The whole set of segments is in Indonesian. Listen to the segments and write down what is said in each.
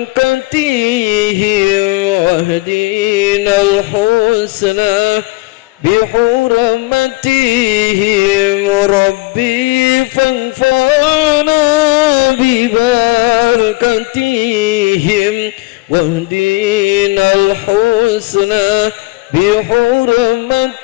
بركاتهم واهدنا الحسنى بحرمتهم ربي فانفعنا ببركاتهم واهدنا الحسنى بحرمتهم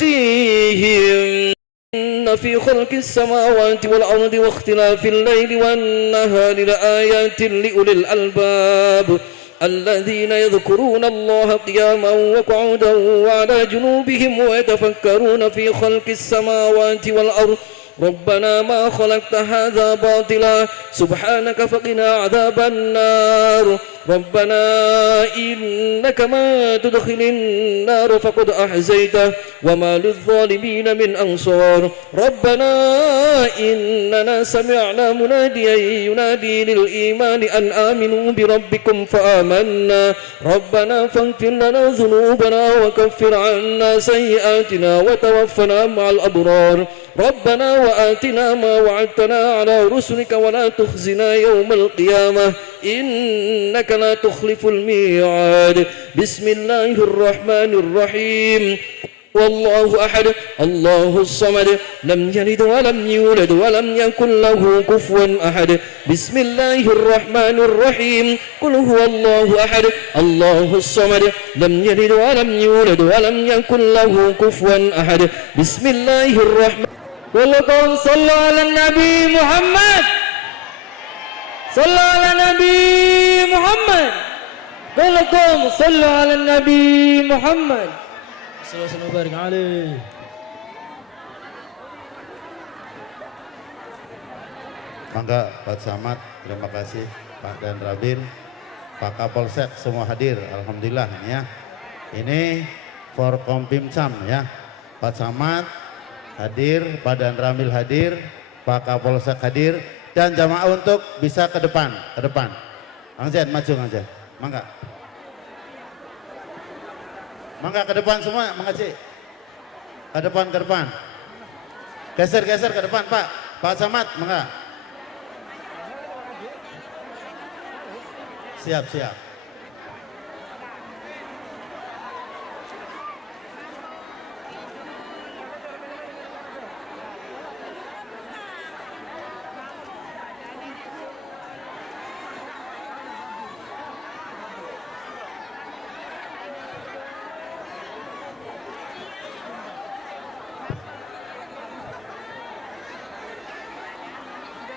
إن في خلق السماوات والأرض واختلاف الليل والنهار لآيات لأولي الألباب الذين يذكرون الله قياما وقعودا وعلى جنوبهم ويتفكرون في خلق السماوات والأرض ربنا ما خلقت هذا باطلا سبحانك فقنا عذاب النار ربنا إنك ما تدخل النار فقد أحزيته وما للظالمين من أنصار ربنا إننا سمعنا مناديا ينادي للإيمان أن آمنوا بربكم فآمنا ربنا فاغفر لنا ذنوبنا وكفر عنا سيئاتنا وتوفنا مع الأبرار ربنا وآتنا ما وعدتنا على رسلك ولا تخزنا يوم القيامة إنك لا تخلف الميعاد بسم الله الرحمن الرحيم والله أحد الله الصمد لم يلد ولم يولد ولم يكن له كفوا أحد بسم الله الرحمن الرحيم قل هو الله أحد الله الصمد لم يلد ولم يولد ولم يكن له كفوا أحد بسم الله الرحمن كلكم صلوا على النبي محمد صلوا على النبي محمد كلكم صلوا على النبي محمد صلى الله وبارك عليه. Mangga Pak Samad, terima kasih Pak Dan Rabin, Pak Kapolsek semua hadir, alhamdulillah ya. Ini Forkompimsam ya, Pak Samad hadir, Pak Dan Ramil hadir, Pak Kapolsek hadir, dan jamaah untuk bisa ke depan, Kang Zen maju Kang Zen, mangga. Mangga ke depan semua, mangga Ci. Ke depan. Geser ke depan Pak. Pak Samad, mangga. Siap.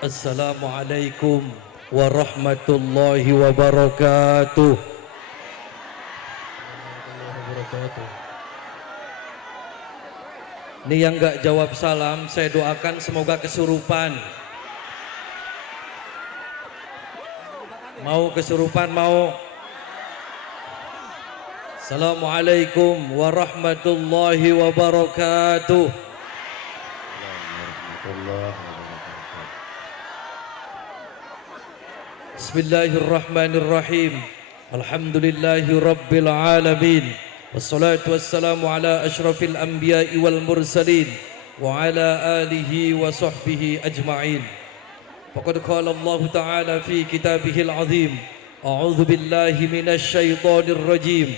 Assalamualaikum warahmatullahi wabarakatuh. Ini yang gak jawab salam, saya doakan semoga kesurupan. Mau kesurupan mau? Assalamualaikum warahmatullahi wabarakatuh. Bismillahirrahmanirrahim. Alhamdulillahi rabbil alamin. Wassalatu wassalamu ala ashrafil anbiya'i wal mursalin wa ala alihi wa sahbihi ajma'in. Faqad qala Allah ta'ala fi kitabihil azim. A'udzu billahi minasy syaithanir rajim.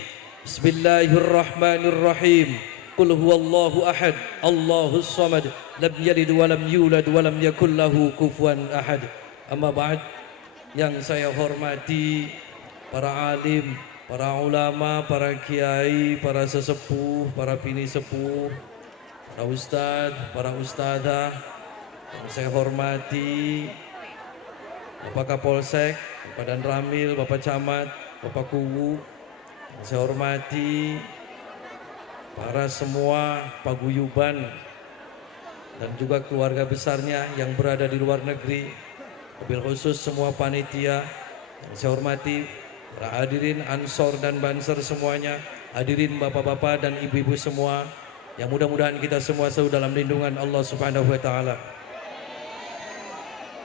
Bismillahirrahmanirrahim. Qul huwallahu ahad, Allahus samad, lam yalid wa lam yulad wa lam yakul lahu kufuwan ahad. Amma ba'd. Yang saya hormati para alim, para ulama, para kiai, para sesepuh, para bini sepuh, para ustadz, para ustadzah. Yang saya hormati Bapak Kapolsek, Bapak Dan Ramil, Bapak Camat, Bapak Kuwu. Yang saya hormati para semua paguyuban dan juga keluarga besarnya yang berada di luar negeri. Wabil khusus semua panitia yang saya hormati, para hadirin Ansor dan Banser semuanya, hadirin bapak-bapak dan ibu-ibu semua, yang mudah-mudahan kita semua selalu dalam lindungan Allah Subhanahu wa taala.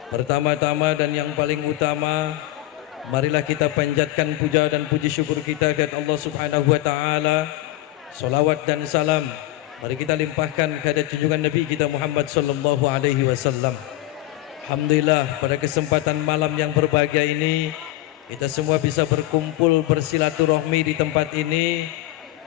Pertama-tama dan yang paling utama, marilah kita panjatkan puja dan puji syukur kita kepada Allah Subhanahu wa taala. Salawat dan salam mari kita limpahkan kepada junjungan Nabi kita Muhammad sallallahu alaihi wasallam. Alhamdulillah pada kesempatan malam yang berbahagia ini kita semua bisa berkumpul bersilaturahmi di tempat ini.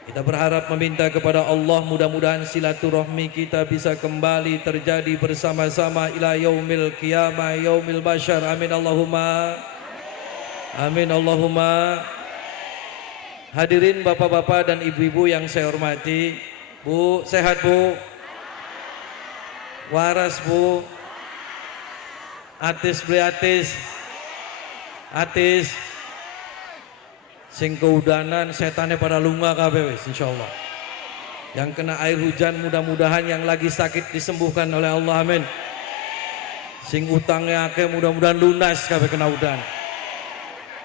Kita berharap meminta kepada Allah mudah-mudahan silaturahmi kita bisa kembali terjadi bersama-sama ila yaumil qiyamah yaumil basyar. Amin Allahumma. Amin Allahumma. Hadirin bapak-bapak dan ibu-ibu yang saya hormati, Bu, sehat Bu? Waras Bu? Atis beli atis? Atis? Sing keudanan setannya pada lunga kabeh wis insyaallah. Yang kena air hujan mudah-mudahan yang lagi sakit disembuhkan oleh Allah, amin. Sing utangnya akeh mudah-mudahan lunas kabeh kena udan.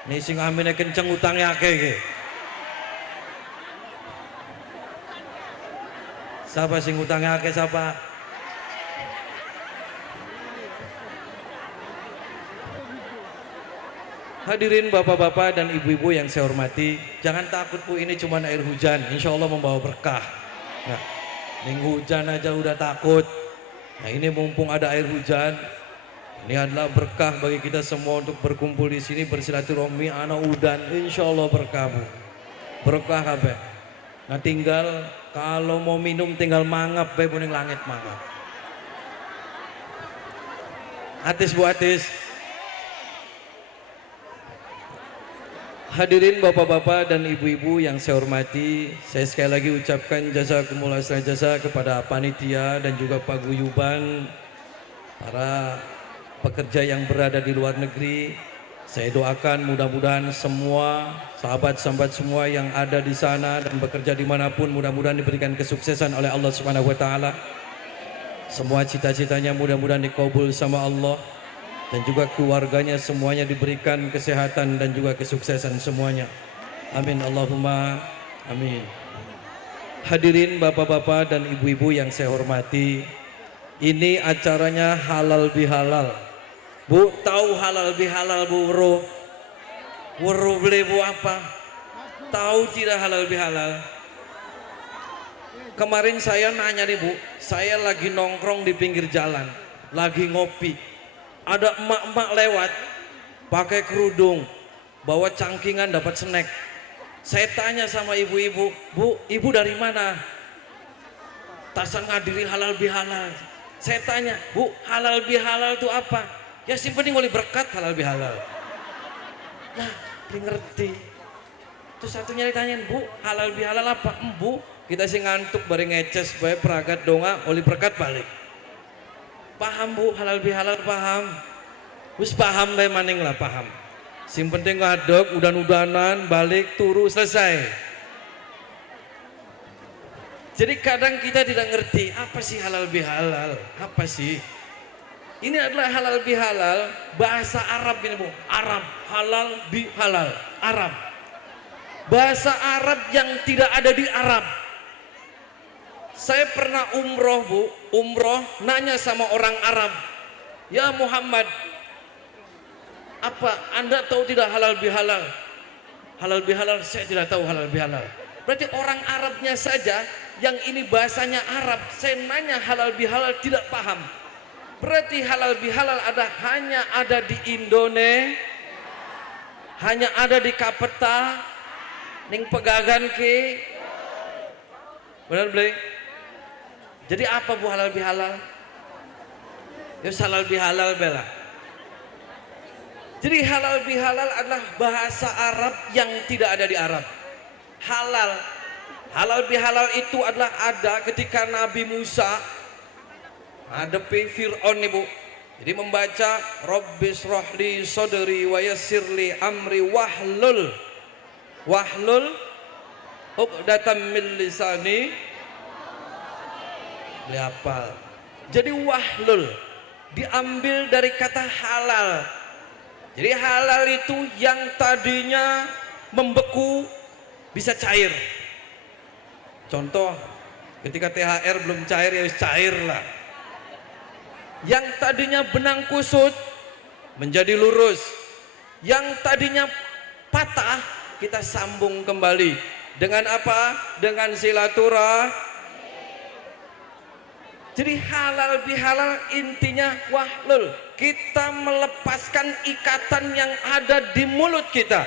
Nih sing amine kenceng utangnya akeh iki. Siapa sing utangnya akeh siapa? Hadirin bapak-bapak dan ibu-ibu yang saya hormati, jangan takut Bu, ini cuma air hujan, insya Allah membawa berkah. Nah, ini hujan aja udah takut. Nah ini mumpung ada air hujan, ini adalah berkah bagi kita semua untuk berkumpul di sini bersilaturahmi ana udan, insya Allah berkah Bu, berkah kabeh. Nah tinggal kalau mau minum tinggal mangap bae puning langit mangap. Atis Bu atis. Hadirin bapak-bapak dan ibu-ibu yang saya hormati, saya sekali lagi ucapkan jazakumullah khairan jasa kepada panitia dan juga paguyuban, para pekerja yang berada di luar negeri. Saya doakan mudah-mudahan semua sahabat-sahabat semua yang ada di sana dan bekerja dimanapun mudah-mudahan diberikan kesuksesan oleh Allah Subhanahu Wa Taala. Semua cita-citanya mudah-mudahan dikabul sama Allah. Dan juga keluarganya semuanya diberikan kesehatan dan juga kesuksesan semuanya. Amin Allahumma amin. Hadirin bapak-bapak dan ibu-ibu yang saya hormati, ini acaranya halal bihalal. Bu, tahu halal bihalal Bu? Wero beli Bu apa? Tahu tidak halal bihalal? Kemarin saya nanya nih Bu, saya lagi nongkrong di pinggir jalan, lagi ngopi. Ada emak-emak lewat pakai kerudung, bawa cangkingan dapat snack. Saya tanya sama ibu-ibu, Bu, ibu dari mana? Tasan ngadiri halal bihalal. Saya tanya, Bu, halal bihalal itu apa? Ya sih penting oleh berkat halal bihalal. Nah, dia ngerti. Terus satunya ditanyain, Bu, halal bihalal apa? Bu, kita sih ngantuk bareng ngeces bae peragat donga oleh berkat balik. Paham Bu, halal bihalal paham. Wis paham bae maning lah paham. Sing penting ngadeg udan-udanan balik turu selesai. Jadi kadang kita tidak ngerti apa sih halal bihalal, apa sih? Ini adalah halal bihalal bahasa Arab ini Bu. Arab, halal bihalal, Arab. Bahasa Arab yang tidak ada di Arab. Saya pernah umroh Bu, umroh nanya sama orang Arab, ya Muhammad, apa Anda tahu tidak halal bihalal? Halal bihalal saya tidak tahu halal bihalal. Berarti orang Arabnya saja yang ini bahasanya Arab, saya nanya halal bihalal tidak paham. Berarti halal bihalal hanya ada di Indonesia, hanya ada di Kapeta, ning pegagan ke, benar beli? Jadi apa Bu halal bihalal? Ya halal bihalal bela. Jadi halal bihalal adalah bahasa Arab yang tidak ada di Arab. Halal bihalal itu adalah ada ketika Nabi Musa hadapi Fir'aun nih Bu. Jadi membaca Rabbis rohli sodri wa yassirli amri wahlul uqdatam min lisani dihafal. Jadi wahlul diambil dari kata halal. Jadi halal itu yang tadinya membeku bisa cair. Contoh ketika THR belum cair ya cair lah. Yang tadinya benang kusut menjadi lurus. Yang tadinya patah kita sambung kembali. Dengan apa? Dengan silaturahmi. Jadi halal bihalal intinya wahlul. Kita melepaskan ikatan yang ada di mulut kita.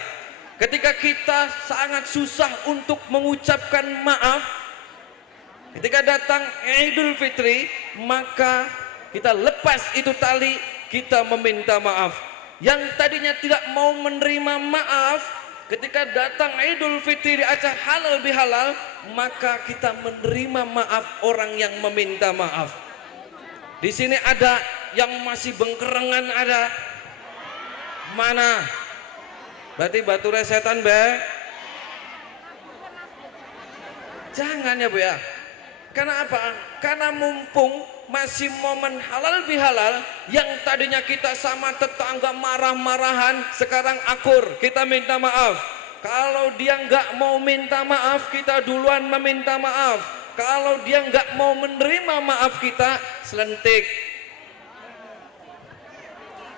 Ketika kita sangat susah untuk mengucapkan maaf, ketika datang Idul Fitri, maka kita lepas itu tali, kita meminta maaf. Yang tadinya tidak mau menerima maaf, ketika datang Idul Fitri di acara halal bihalal, maka kita menerima maaf orang yang meminta maaf. Di sini ada yang masih bengkerengan, ada mana? Berarti batu resetan, be? Jangan ya, Bu ya. Karena apa? Karena mumpung masih momen halal bihalal, yang tadinya kita sama tetangga marah-marahan, sekarang akur, kita minta maaf. Kalau dia nggak mau minta maaf, kita duluan meminta maaf. Kalau dia nggak mau menerima maaf kita, selentik.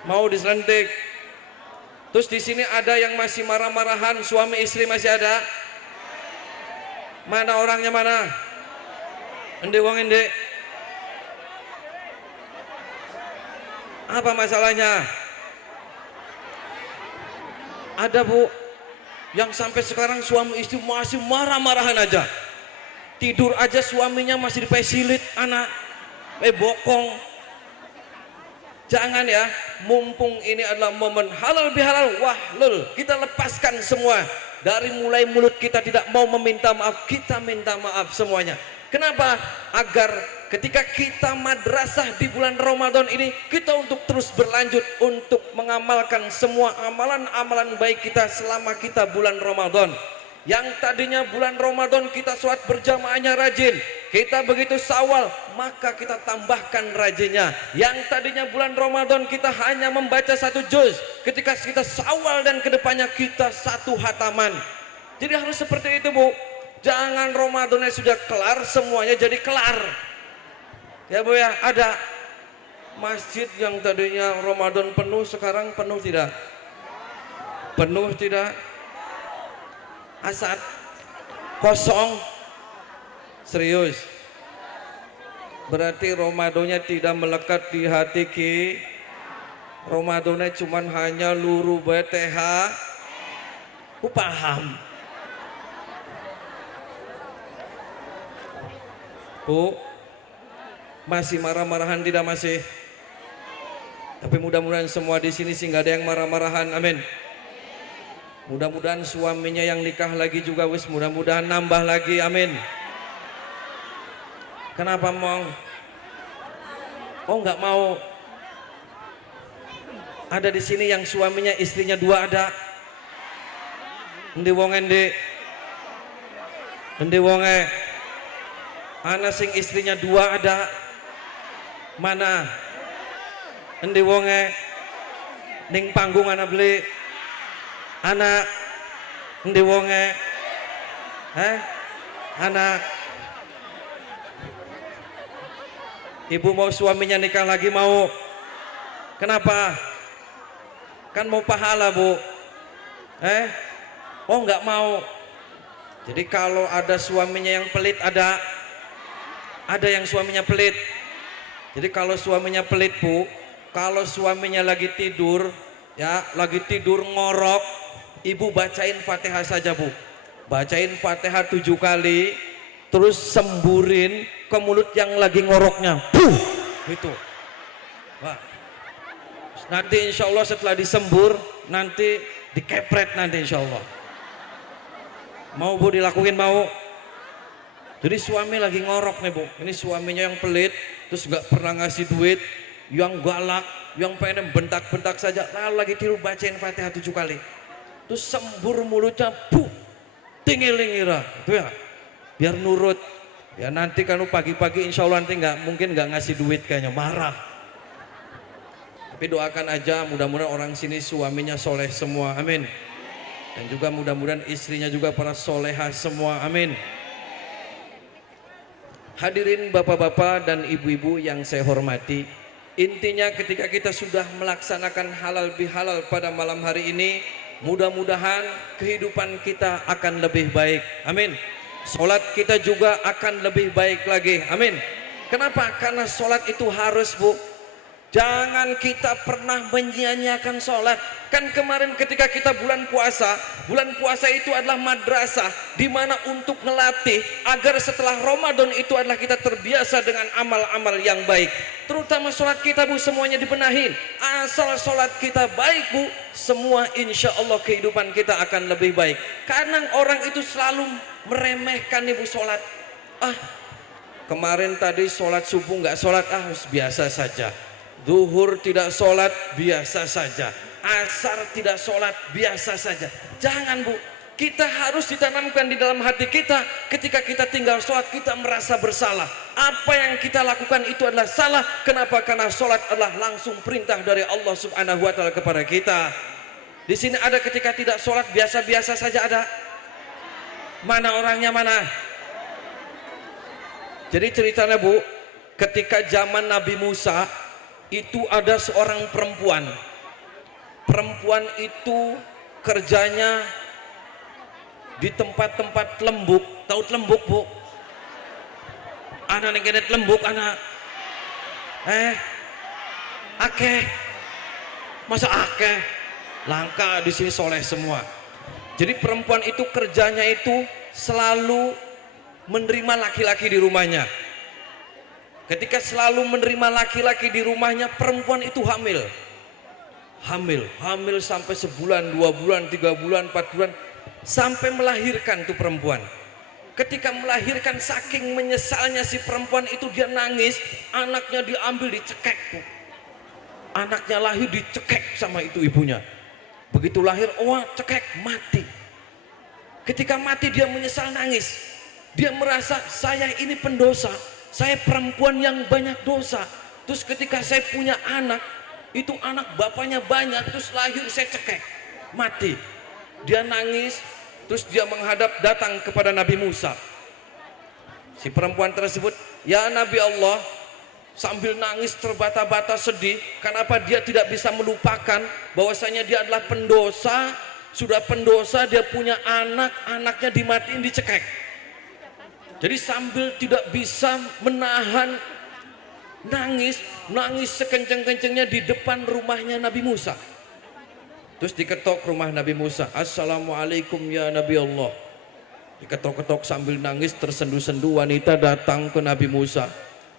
Mau diselentik. Terus di sini ada yang masih marah-marahan, suami istri masih ada. Mana orangnya mana? Ende wong ende. Apa masalahnya? Ada, Bu, yang sampai sekarang suami istri masih marah-marahan aja. Tidur aja suaminya masih dipesilit anak, bokong. Jangan ya, mumpung ini adalah momen halal bihalal wahlul, kita lepaskan semua. Dari mulai mulut kita tidak mau meminta maaf, kita minta maaf semuanya. Kenapa? Agar ketika kita madrasah di bulan Ramadan ini, kita untuk terus berlanjut untuk mengamalkan semua amalan-amalan baik kita selama kita bulan Ramadan. Yang tadinya bulan Ramadan kita sholat berjamaahnya rajin, kita begitu Syawal maka kita tambahkan rajinnya. Yang tadinya bulan Ramadan kita hanya membaca 1 juz, ketika kita Syawal dan kedepannya kita 1 hataman. Jadi harus seperti itu, Bu. Jangan Ramadannya sudah kelar semuanya jadi kelar. Ya, Bu ya, ada masjid yang tadinya Ramadan penuh sekarang penuh tidak? Penuh tidak? Asad kosong. Serius? Berarti Ramadannya tidak melekat di hati ki. Ramadannya cuman hanya luru BTH. Ku paham. Bu, masih marah-marahan tidak masih? Tapi mudah-mudahan semua di sini sih nggak ada yang marah-marahan. Amin. Mudah-mudahan suaminya yang nikah lagi juga wis mudah-mudahan nambah lagi. Amin. Kenapa Mong? Oh nggak mau? Ada di sini yang suaminya istrinya 2 ada. Endi wong endi? Endi wonge? Ana sing istrinya 2 ada. Mana? Endi wonge? Ning panggung ana beli. Anak endi wonge? Anak. Ibu mau suaminya nikah lagi mau? Kenapa? Kan mau pahala, Bu. Oh nggak mau. Jadi kalau ada suaminya yang pelit ada yang suaminya pelit. Jadi kalau suaminya pelit, Bu, kalau suaminya lagi tidur, ya lagi tidur ngorok, ibu bacain Fatihah saja, Bu. Bacain Fatihah 7 kali, terus semburin ke mulut yang lagi ngoroknya. Puh, gitu. Wah. Nanti insya Allah setelah disembur, nanti dikepret nanti insya Allah. Mau, Bu, dilakuin mau? Jadi suami lagi ngorok nih, Bu. Ini suaminya yang pelit, terus gak pernah ngasih duit, yang galak, yang pengen bentak-bentak saja. Lalu lagi tidur bacain Fatihah 7 kali. Terus sembur mulutnya, puh, tinggi-lingira, itu ya, biar nurut. Ya nanti kan pagi-pagi insya Allah nanti mungkin nggak ngasih duit kayaknya, marah. Tapi doakan aja mudah-mudahan orang sini suaminya soleh semua, amin. Dan juga mudah-mudahan istrinya juga para solehah semua, amin. Hadirin bapak-bapak dan ibu-ibu yang saya hormati, intinya ketika kita sudah melaksanakan halal bihalal pada malam hari ini, mudah-mudahan kehidupan kita akan lebih baik, amin. Sholat kita juga akan lebih baik lagi, amin. Kenapa? Karena sholat itu harus, Bu. Jangan kita pernah menyia-nyiakan sholat. Kan kemarin ketika kita bulan puasa itu adalah madrasah, di mana untuk melatih agar setelah Ramadan itu adalah kita terbiasa dengan amal-amal yang baik. Terutama sholat kita, Bu, semuanya dibenahin. Asal sholat kita baik, Bu, semua insya Allah kehidupan kita akan lebih baik. Kadang orang itu selalu meremehkan, Ibu, sholat. Kemarin tadi sholat subuh nggak sholat, biasa saja. Zuhur tidak sholat, biasa saja. Asar tidak sholat, biasa saja. Jangan, Bu. Kita harus ditanamkan di dalam hati kita. Ketika kita tinggal sholat, kita merasa bersalah. Apa yang kita lakukan itu adalah salah. Kenapa? Karena sholat adalah langsung perintah dari Allah Subhanahu wa Ta'ala kepada kita. Di sini ada ketika tidak sholat, biasa-biasa saja ada. Mana orangnya, mana? Jadi ceritanya, Bu, ketika zaman Nabi Musa, itu ada seorang perempuan. Perempuan itu kerjanya di tempat-tempat lembuk. Tahu lembuk, Bu? Anak ngedet lembuk, anak. Akeh. Masa akeh? Langka di sini soleh semua. Jadi perempuan itu kerjanya itu selalu menerima laki-laki di rumahnya. Ketika selalu menerima laki-laki di rumahnya, perempuan itu hamil sampai sebulan, 2 bulan, 3 bulan, 4 bulan, sampai melahirkan tuh perempuan. Ketika melahirkan, saking menyesalnya si perempuan itu, dia nangis, anaknya diambil, dicekek tuh. Anaknya lahir dicekek sama itu ibunya. Begitu lahir, cekek, mati. Ketika mati dia menyesal, nangis. Dia merasa, saya ini pendosa, saya perempuan yang banyak dosa. Terus ketika saya punya anak, itu anak bapaknya banyak, terus lahir saya cekek, mati. Dia nangis, terus dia menghadap datang kepada Nabi Musa. Si perempuan tersebut, ya Nabi Allah, sambil nangis terbata-bata sedih. Kenapa dia tidak bisa melupakan bahwasanya dia adalah pendosa. Sudah pendosa, dia punya anak, anaknya dimatiin, dicekek. Jadi sambil tidak bisa menahan nangis sekencang-kencangnya di depan rumahnya Nabi Musa. Terus diketok rumah Nabi Musa. Assalamualaikum ya Nabi Allah. Diketok-ketok sambil nangis, tersendu-sendu, wanita datang ke Nabi Musa.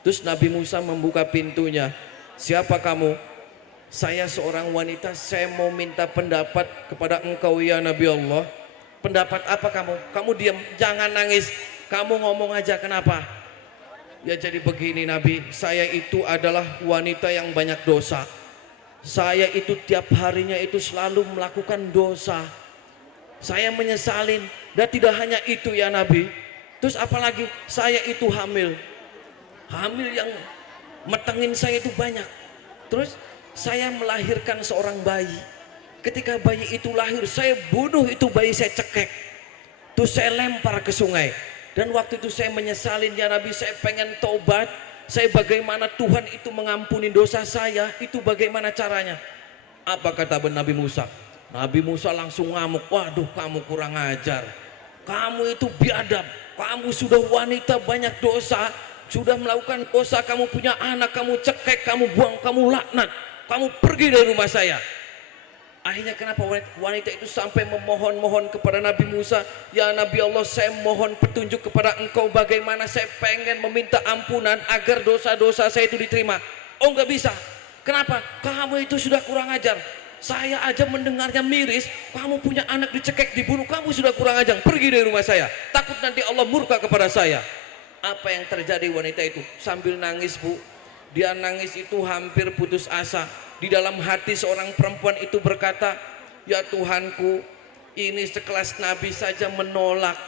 Terus Nabi Musa membuka pintunya. Siapa kamu? Saya seorang wanita, saya mau minta pendapat kepada engkau ya Nabi Allah. Pendapat apa kamu? Kamu diam, jangan nangis. Kamu ngomong aja, kenapa? Ya jadi begini Nabi, saya itu adalah wanita yang banyak dosa. Saya itu tiap harinya itu selalu melakukan dosa. Saya menyesalin. Dan tidak hanya itu ya Nabi. Terus apalagi, saya itu hamil. Hamil yang metengin saya itu banyak. Terus saya melahirkan seorang bayi. Ketika bayi itu lahir, saya bunuh itu bayi, saya cekek. Terus saya lempar ke sungai. Dan waktu itu saya menyesalin ya Nabi, saya pengen tobat. Saya bagaimana Tuhan itu mengampuni dosa saya, itu bagaimana caranya? Apa kata Nabi Musa? Nabi Musa langsung ngamuk, waduh kamu kurang ajar. Kamu itu biadab, kamu sudah wanita banyak dosa, sudah melakukan dosa, kamu punya anak, kamu cekek, kamu buang, kamu laknat, kamu pergi dari rumah saya. Akhirnya kenapa wanita itu sampai memohon-mohon kepada Nabi Musa, ya Nabi Allah, saya mohon petunjuk kepada engkau bagaimana saya pengen meminta ampunan agar dosa-dosa saya itu diterima. Oh nggak bisa. Kenapa? Kamu itu sudah kurang ajar. Saya aja mendengarnya miris, kamu punya anak dicekek, dibunuh, kamu sudah kurang ajar, pergi dari rumah saya. Takut nanti Allah murka kepada saya. Apa yang terjadi wanita itu? Sambil nangis, Bu. Dia nangis itu hampir putus asa. Di dalam hati seorang perempuan itu berkata, ya Tuhanku, ini sekelas Nabi saja menolak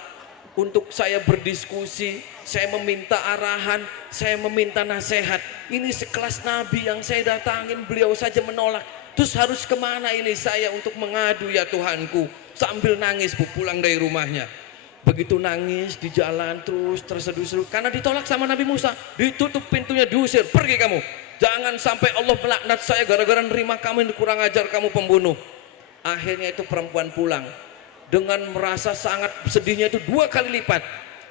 untuk saya berdiskusi, saya meminta arahan, saya meminta nasihat. Ini sekelas Nabi yang saya datangin, beliau saja menolak. Terus harus kemana ini saya untuk mengadu ya Tuhanku? Sambil nangis, Bu, pulang dari rumahnya. Begitu nangis di jalan terus terseduh-seduh karena ditolak sama Nabi Musa. Ditutup pintunya, diusir, pergi kamu. Jangan sampai Allah melaknat saya gara-gara nerima kamu, yang kurang ajar, kamu pembunuh. Akhirnya itu perempuan pulang dengan merasa sangat sedihnya itu 2 kali lipat.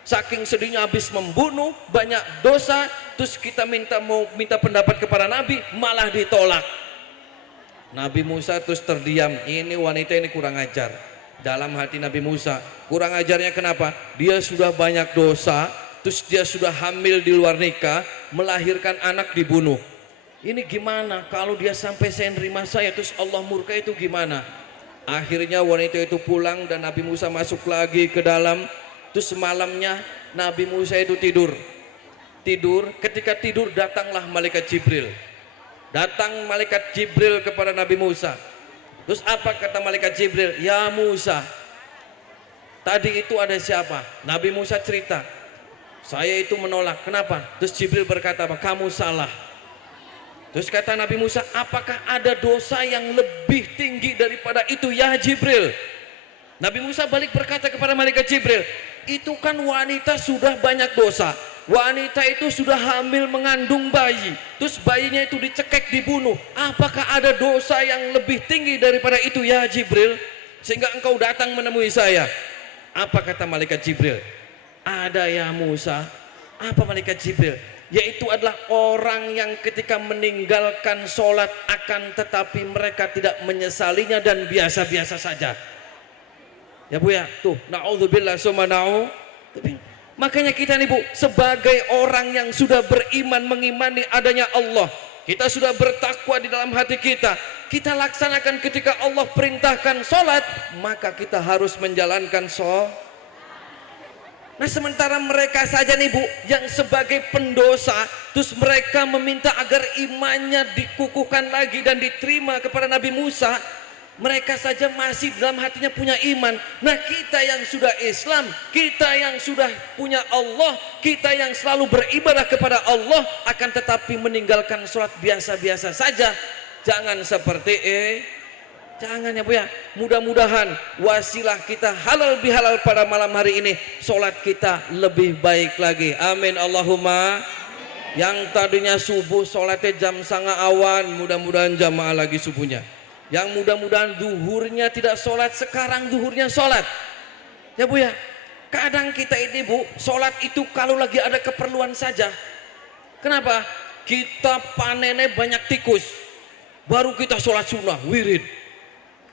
Saking sedihnya habis membunuh, banyak dosa, terus kita mau minta pendapat kepada Nabi, malah ditolak. Nabi Musa terus terdiam. Ini wanita ini kurang ajar. Dalam hati Nabi Musa, kurang ajarnya kenapa? Dia sudah banyak dosa, terus dia sudah hamil di luar nikah, melahirkan anak dibunuh. Ini gimana kalau dia sampai saya nerima saya, terus Allah murka, itu gimana? Akhirnya wanita itu pulang dan Nabi Musa masuk lagi ke dalam. Terus malamnya Nabi Musa itu tidur. Ketika tidur datanglah malaikat Jibril. Datang malaikat Jibril kepada Nabi Musa. Terus apa kata malaikat Jibril? Ya Musa, tadi itu ada siapa? Nabi Musa cerita, saya itu menolak. Kenapa? Terus Jibril berkata apa? Kamu salah. Terus kata Nabi Musa, apakah ada dosa yang lebih tinggi daripada itu ya Jibril? Nabi Musa balik berkata kepada malaikat Jibril, itu kan wanita sudah banyak dosa. Wanita itu sudah hamil mengandung bayi, terus bayinya itu dicekek, dibunuh. Apakah ada dosa yang lebih tinggi daripada itu ya Jibril, sehingga engkau datang menemui saya? Apa kata malaikat Jibril? Ada ya Musa. Apa malaikat Jibril? Yaitu adalah orang yang ketika meninggalkan sholat akan tetapi mereka tidak menyesalinya dan biasa-biasa saja. Ya Bu ya, tuh na'udzubillah summa makanya kita nih Bu, sebagai orang yang sudah beriman, mengimani adanya Allah, kita sudah bertakwa di dalam hati kita, kita laksanakan ketika Allah perintahkan sholat, maka kita harus menjalankan sholat. Nah sementara mereka saja nih Bu, yang sebagai pendosa, terus mereka meminta agar imannya dikukuhkan lagi dan diterima kepada Nabi Musa, mereka saja masih dalam hatinya punya iman. Nah kita yang sudah Islam, kita yang sudah punya Allah, kita yang selalu beribadah kepada Allah, akan tetapi meninggalkan sholat biasa-biasa saja. Jangan seperti jangan ya Bu ya. Mudah-mudahan wasilah kita halal bihalal pada malam hari ini, sholat kita lebih baik lagi. Amin Allahumma. Yang tadinya subuh sholatnya jam 09.30, mudah-mudahan jamaah lagi subuhnya. Yang mudah-mudahan duhurnya tidak sholat, sekarang duhurnya sholat. Ya Bu ya. Kadang kita ini Bu, sholat itu kalau lagi ada keperluan saja. Kenapa? Kita panennya banyak tikus, baru kita sholat sunnah, wirid.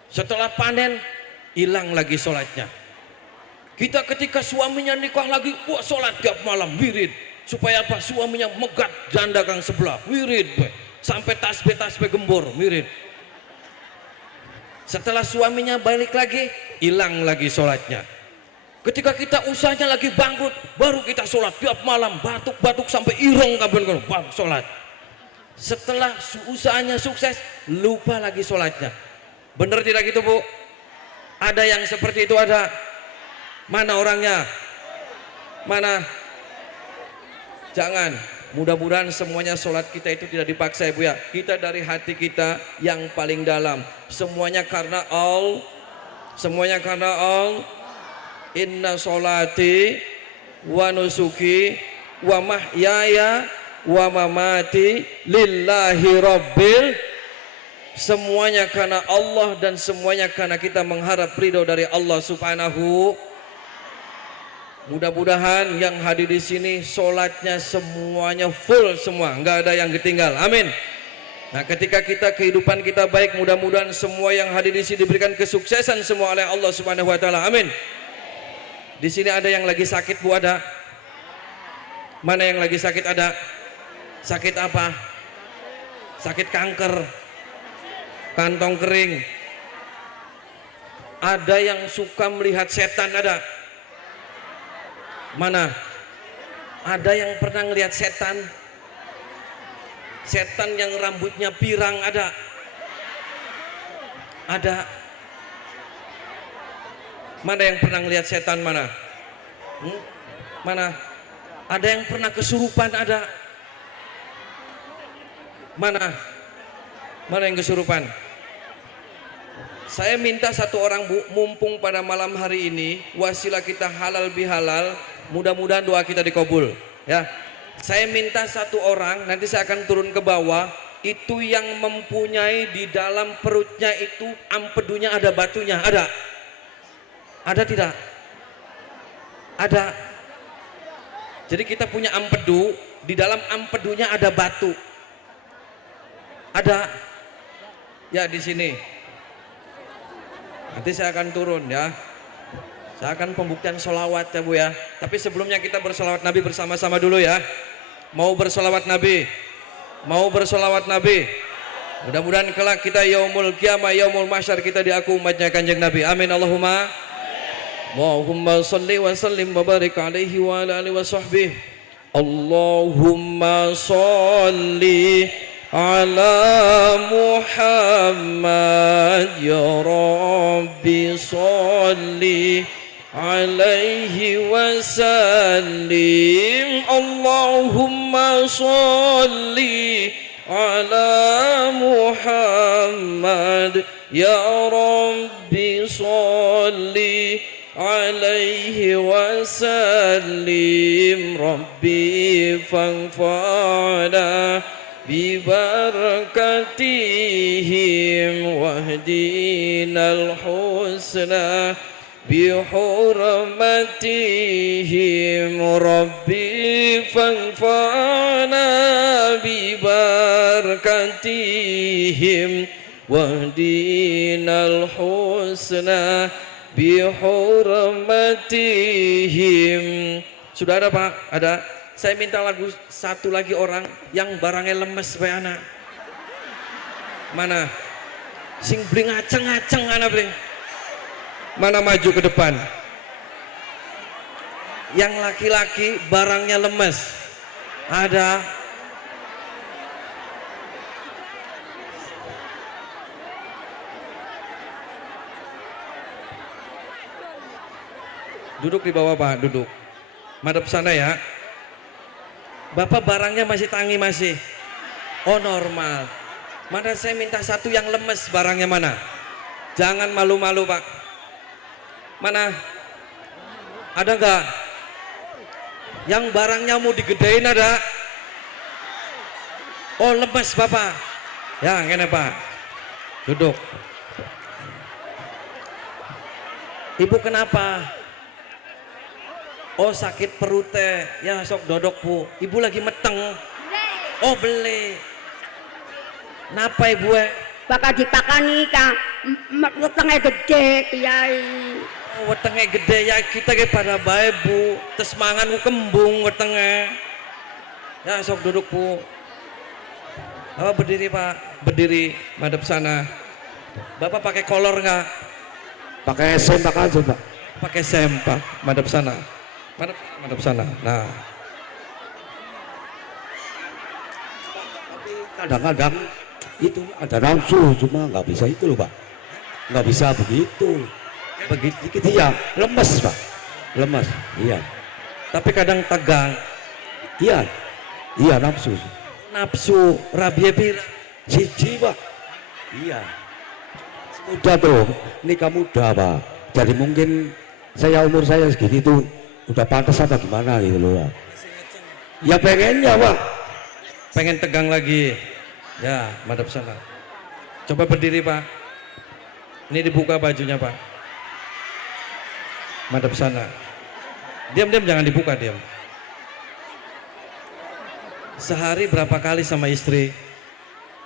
Setelah panen, hilang lagi sholatnya. Kita ketika suaminya nikah lagi, wah sholat tiap malam, wirid. Supaya apa? Suaminya megat janda kang sebelah, wirid. Sampai tasbih gembor, wirid. Setelah suaminya balik lagi, hilang lagi sholatnya. Ketika kita usahanya lagi bangkrut, baru kita sholat tiap malam, batuk-batuk sampai irong kapan sholat. Setelah usahanya sukses, lupa lagi sholatnya. Bener tidak gitu Bu? Ada yang seperti itu, ada? Mana orangnya? Mana? Jangan. Mudah-mudahan semuanya sholat kita itu tidak dipaksa ya Bu ya. Kita dari hati kita yang paling dalam. Semuanya karena Allah. Semuanya karena Allah. Inna sholati wa nusuki wa mahyaya wa mamati lillahi rabbil. Semuanya karena Allah dan semuanya karena kita mengharap ridho dari Allah Subhanahu. Mudah-mudahan yang hadir di sini sholatnya semuanya full semua, nggak ada yang ketinggal. Amin. Nah, ketika kita kehidupan kita baik, mudah-mudahan semua yang hadir di sini diberikan kesuksesan semua oleh Allah Subhanahu wa taala. Amin. Di sini ada yang lagi sakit Bu, ada? Mana yang lagi sakit, ada? Sakit apa? Sakit kanker, kantong kering. Ada yang suka melihat setan, ada? Mana? Ada yang pernah ngelihat setan? Setan yang rambutnya pirang, ada? Ada? Mana yang pernah ngelihat setan, mana? Mana? Ada yang pernah kesurupan, ada? Mana? Mana yang kesurupan? Saya minta satu orang Bu, mumpung pada malam hari ini wasilah kita halal bihalal, mudah-mudahan doa kita dikabul ya. Saya minta satu orang, nanti saya akan turun ke bawah, itu yang mempunyai di dalam perutnya itu ampedunya ada batunya, ada? Ada tidak? Ada? Jadi kita punya empedu, di dalam empedunya ada batu. Ada ya di sini. Nanti saya akan turun ya. Saya akan pembuktian sholawat ya Bu ya. Tapi sebelumnya kita bersolawat Nabi bersama-sama dulu ya. Mau bersolawat Nabi? Mau bersolawat Nabi? Mudah-mudahan kelak kita yaumul qiyamah, yaumul mahsyar kita diaku umatnya Kanjeng Nabi. Amin Allahumma. Allahumma salli wa sallim wa barik alaihi wa ala alihi wa sahbihi. Allahumma salli ala Muhammad ya Rabbi salli alaihi wa sallim. Allahumma salli ala Muhammad ya Rabbi salli alaihi wa sallim. Rabbi fanfa'na bibarakatihim wahdinal husna bihurmatihim. Rabbi fanfa'na bibarakatihim wahdinal husna bihurmatihim. Sudah ada Pak? Ada. Saya minta lagu satu lagi orang yang barangnya lemes supaya anak. Mana? Sing bling ngaceng-ngaceng anak bling. Mana maju ke depan? Yang laki-laki barangnya lemes. Ada. Duduk di bawah Pak, duduk. Madep sana ya. Bapak barangnya masih tangi masih. Oh normal. Mana saya minta satu yang lemes, barangnya mana? Jangan malu-malu Pak. Mana? Ada enggak? Yang barangnya mau digedein ada? Oh lemes Bapak. Ya ngene Pak. Duduk. Ibu kenapa? Oh sakit perutnya, ya sok dodok Bu. Ibu lagi meteng. Oh beli. Napa ibu? Bakal dipakani kang, wetenge gede kiai. Oh wetenge gede ya kita ke pada bae Bu. Terus mangan ku kembung wetenge. Ya sok duduk Bu. Oh berdiri Pak, berdiri madep sana. Bapak pakai kolor nggak? Pakai sempak aja Pak. Pakai sempak, madep sana. Madep sana. Nah. Kadang-kadang itu ada nafsu, cuma nggak bisa itu loh Pak. Nggak bisa begitu. Begitu ya, lemes Pak. Lemes, iya. Tapi kadang tegang. Iya, iya nafsu. Nafsu, rabie pira. Siji Pak. Iya. Muda tuh, nikah muda Pak. Jadi mungkin umur saya segini tuh udah pantas apa gimana gitu loh Pak. Ya pengennya Pak. Pengen tegang lagi. Ya, madep sana. Coba berdiri Pak. Ini dibuka bajunya Pak. Madep sana. Diam-diam jangan dibuka, diam. Sehari berapa kali sama istri?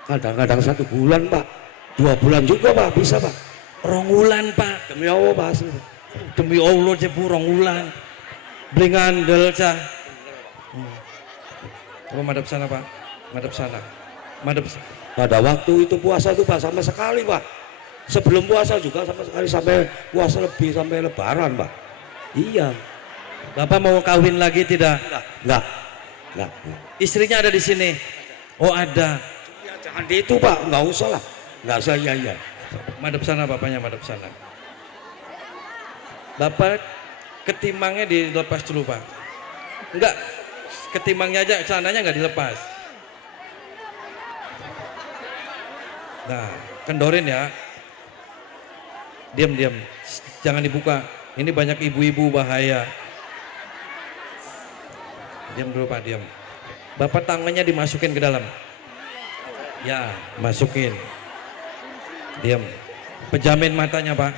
Kadang-kadang 1 bulan Pak. 2 bulan juga Pak, bisa Pak. Rongulan Pak. Demi Allah Pak asli. Demi Allah cepu rongulan. Beli ngandel cah. Coba madep sana Pak. Madep sana. Madep. Pada waktu itu puasa itu Pak sama sekali Pak. Sebelum puasa juga sama sekali, sampai puasa lebih sampai lebaran Pak. Iya. Bapak mau kawin lagi tidak? Enggak. Istrinya ada di sini. Oh ada. Ya, jangan di itu Pak, enggak usah lah. Enggak usah ya. Madep sana bapaknya, madep sana. Bapak ketimangnya dilepas dulu Pak. Enggak. Ketimangnya aja, celananya enggak dilepas. Nah, kendorin ya. Diam. Jangan dibuka. Ini banyak ibu-ibu bahaya. Diam dulu Pak, diam. Bapak tangannya dimasukin ke dalam. Ya, masukin. Diam. Pejamin matanya Pak.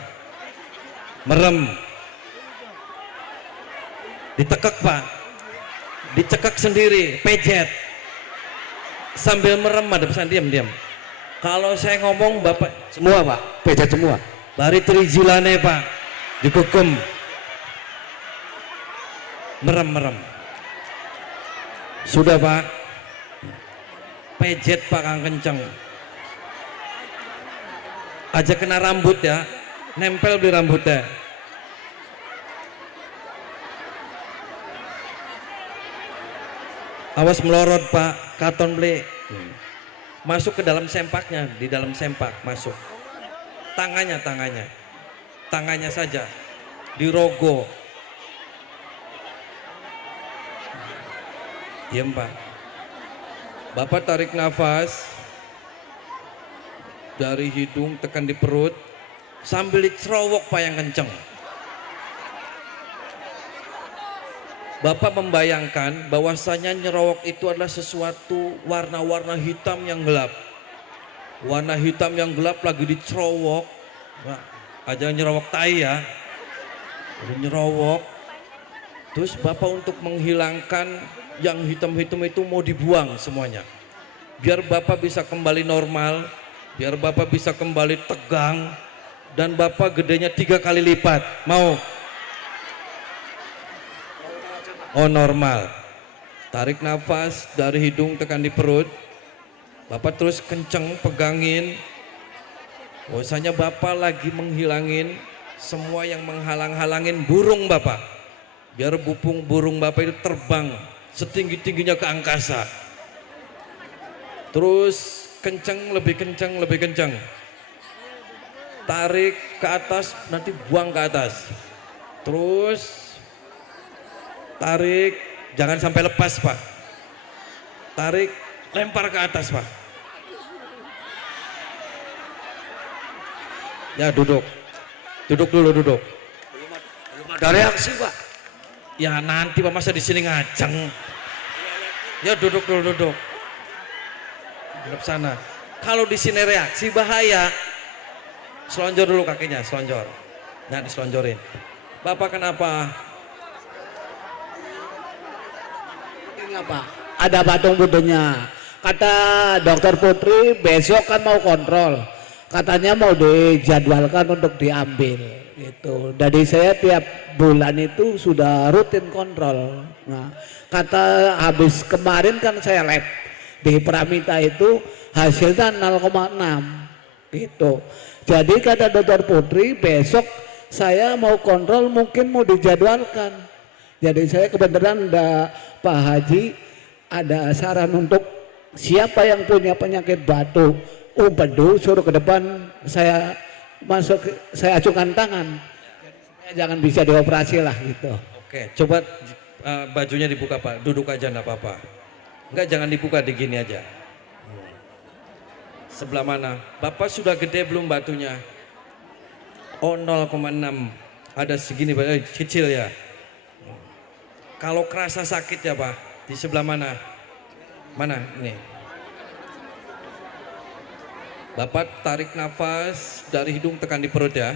Merem. Ditekek Pak. dicekek sendiri, pejet. Sambil merem, ada pesan diam-diam. Kalau saya ngomong Bapak Semua Pak, pejet semua. bari trijilane Pak, digegem. Merem. Sudah Pak, pejet Pak kang kenceng. Aja kena rambut ya, nempel di rambutnya. Awas melorot Pak, katon beli. Masuk ke dalam sempaknya, di dalam sempak masuk. Tangannya saja, dirogo. Diam Pak. Bapak tarik nafas dari hidung tekan di perut sambil dicerowok Pak yang kenceng. Bapak membayangkan bahwasanya nyerowok itu adalah sesuatu warna-warna hitam yang gelap. Warna hitam yang gelap lagi dicerowok. Nah, aja nyerowok tai ya. Udah nyerowok. Terus Bapak untuk menghilangkan yang hitam-hitam itu mau dibuang semuanya. Biar Bapak bisa kembali normal, biar Bapak bisa kembali tegang, dan Bapak gedenya 3 kali lipat. Mau? Oh normal. Tarik nafas dari hidung tekan di perut. Bapak terus kenceng pegangin. Bahwasanya Bapak lagi menghilangin semua yang menghalang-halangin burung Bapak. Biar burung Bapak itu terbang setinggi-tingginya ke angkasa. Terus kenceng, lebih kenceng. Tarik ke atas, nanti buang ke atas. Terus tarik, jangan sampai lepas Pak. Tarik, lempar ke atas Pak. Ya duduk. Duduk dulu, duduk. Belum ada reaksi Pak. Ya nanti Pak, masa di sini ngajeng. Ya duduk dulu, duduk. Duduk sana. Kalau di sini reaksi bahaya. Selonjor dulu kakinya, selonjor. Nah diselonjorin. Bapak kenapa? Ini apa? Ada patung Budanya. Kata dokter Putri besok kan mau kontrol. Katanya mau dijadwalkan untuk diambil gitu. Jadi saya tiap bulan itu sudah rutin kontrol. Nah, kata habis kemarin kan saya lab di Pramita itu hasilnya 0,6 gitu. Jadi kata dokter Putri besok saya mau kontrol, mungkin mau dijadwalkan. Jadi saya kebetulan ada Pak Haji ada saran untuk siapa yang punya penyakit batuk, empedu, suruh ke depan saya masuk, saya acukan tangan. Jangan bisa dioperasi lah gitu. Oke, coba bajunya dibuka Pak, duduk aja enggak apa-apa. Enggak, jangan dibuka, di gini aja. Sebelah mana? Bapak sudah gede belum batunya? Oh 0,6. Ada segini Pak, kecil ya. Kalau kerasa sakit ya Pak, di sebelah mana? Mana? Ini. Bapak tarik nafas dari hidung tekan di perut ya.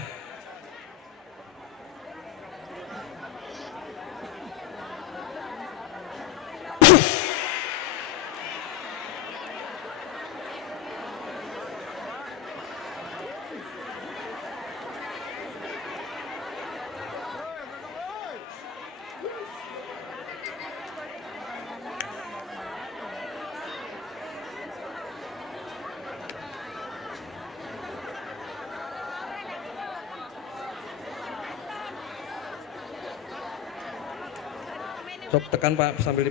Sok tekan Pak sambil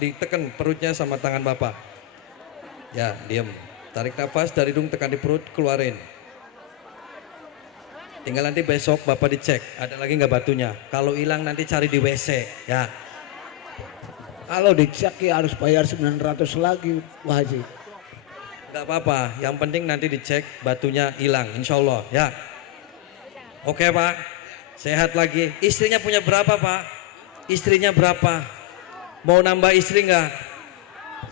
ditekan perutnya sama tangan Bapak. Ya, diam. Tarik nafas dari hidung tekan di perut, keluarin. Tinggal nanti besok Bapak dicek, ada lagi nggak batunya. Kalau hilang nanti cari di WC, ya. Kalau dicek ya harus bayar 900 lagi Pak Haji. Nggak apa-apa, yang penting nanti dicek batunya hilang, insya Allah, ya. Oke Pak, sehat lagi. Istrinya punya berapa Pak? Istrinya berapa? Mau nambah istri nggak?